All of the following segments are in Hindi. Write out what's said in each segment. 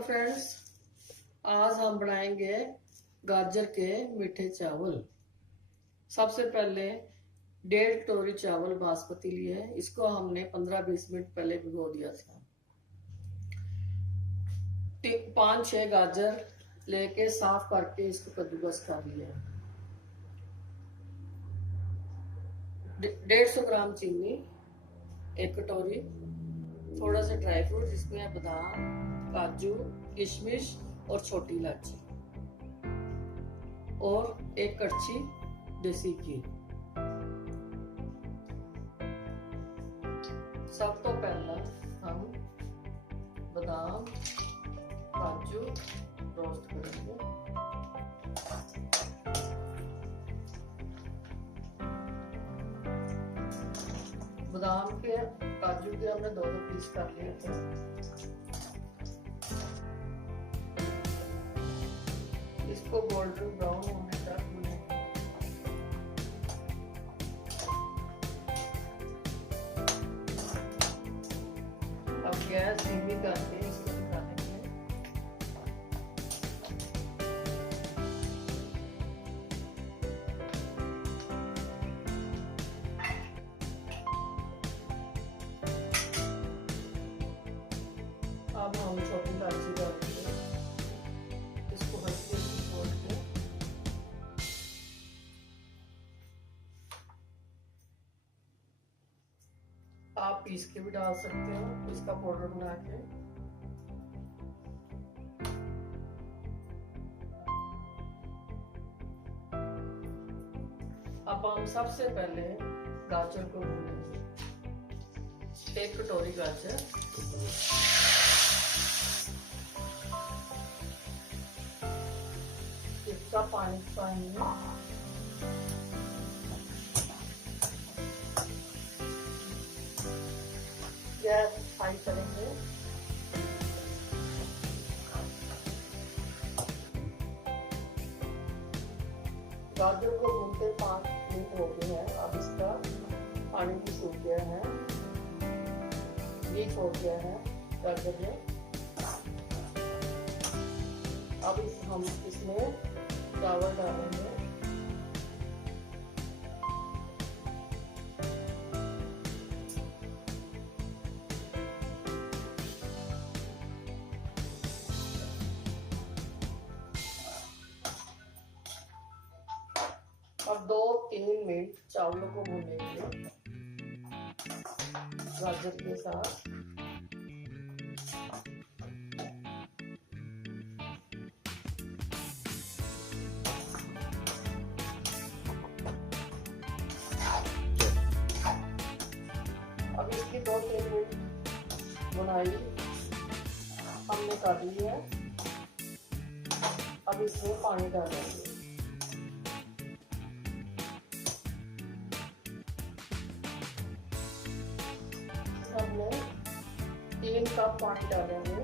हेलो फ्रेंड्स, आज हम बनाएंगे गाजर के मीठे चावल। सबसे पहले 1.5 कटोरी चावल बासमती लिए। इसको हमने 15-20 मिनट पहले भिगो दिया था। 5-6 गाजर लेके साफ करके इसको कद्दूकस कर लिया। 150 ग्राम चीनी, 1 कटोरी, थोड़ा सा ड्राई फ्रूट जिसमें है बादाम, काजू, किशमिश और छोटी इलायची, और 1 कड़छी देसी घी। सब तो पहला हम बादाम काजू रोस्ट करेंगे। बादाम के काजू के हमने 2-2 पीस कर लिए थे। इसको गोल्डन ब्राउन होने तक भूनेंगे। अब गैस धीमी करके इसको निकालेंगे। अब हम छोटी इलायची डालेंगे। इसको हल्के से छोड़ के आप पीस के भी डाल सकते हो, इसका पाउडर बना के। अब हम सबसे पहले गाजर को भूनेंगे। 1 कटोरी गाजर, इसका पानी पाएंगे। गैस हाई करेंगे। गाजर को भूनते 5 मिनट हो गए हैं। अब इसका पानी भी सूख गया है, बीच हो गया है गाजर में। अब हम इसमें चावल डालेंगे। अब 2-3 मिनट चावलों को भूनेंगे गाजर के साथ। अब इसकी 2-3 मिनट बुनाई हमने कर ली है। अब इसमें पानी डालेंगे। हमने 3 कप पानी डालेंगे।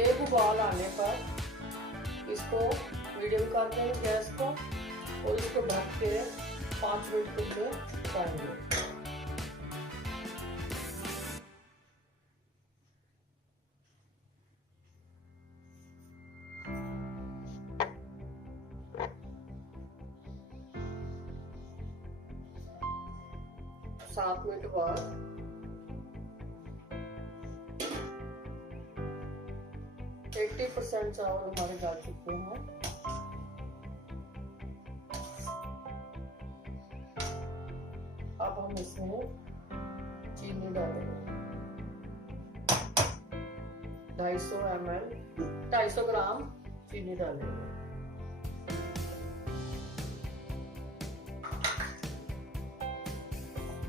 एक उबाल आने पर इसको मीडियम कर देंगे गैस को, और इसको ढक के 5 मिनट के लिए पकाएंगे। सात मिनट बाद 80% चावल हमारे डाल चुके हैं। अब हम इसमें चीनी डालेंगे। 250 ग्राम चीनी डालेंगे।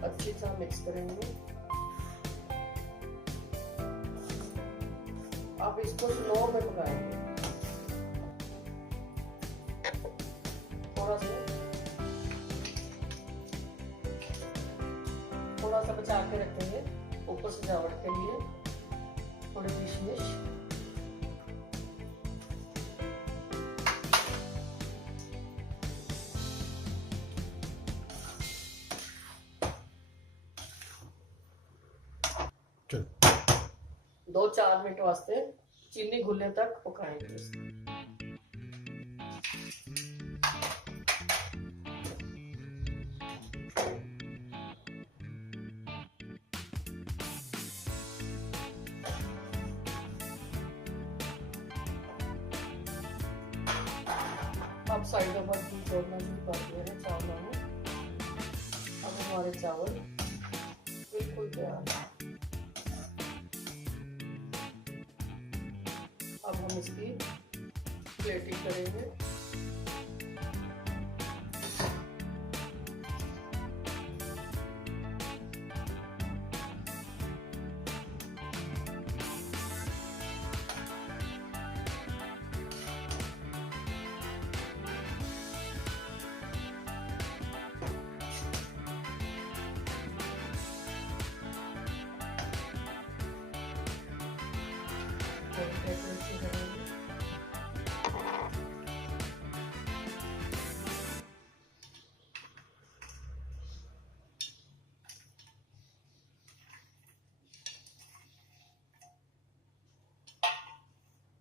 अच्छी तरह मिक्स करेंगे। अब इसको स्लो में पकाएंगे। थोड़ा सा बचा के रखेंगे ऊपर सजावट के लिए। थोड़ी किशमिश, 2-4 मिनट वास्ते चीनी घुलने तक पकाएंगे इसको। अब साइडों पर घी छोड़ना शुरू कर दिया है चावलों में। अब हमारे चावल बिल्कुल तैयार है। अब हम इसकी प्लेटिंग करेंगे।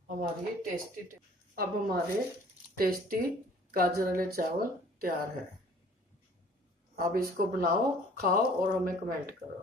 हमारी अब हमारे टेस्टी गाजर वाले चावल तैयार है। अब इसको बनाओ, खाओ और हमें कमेंट करो।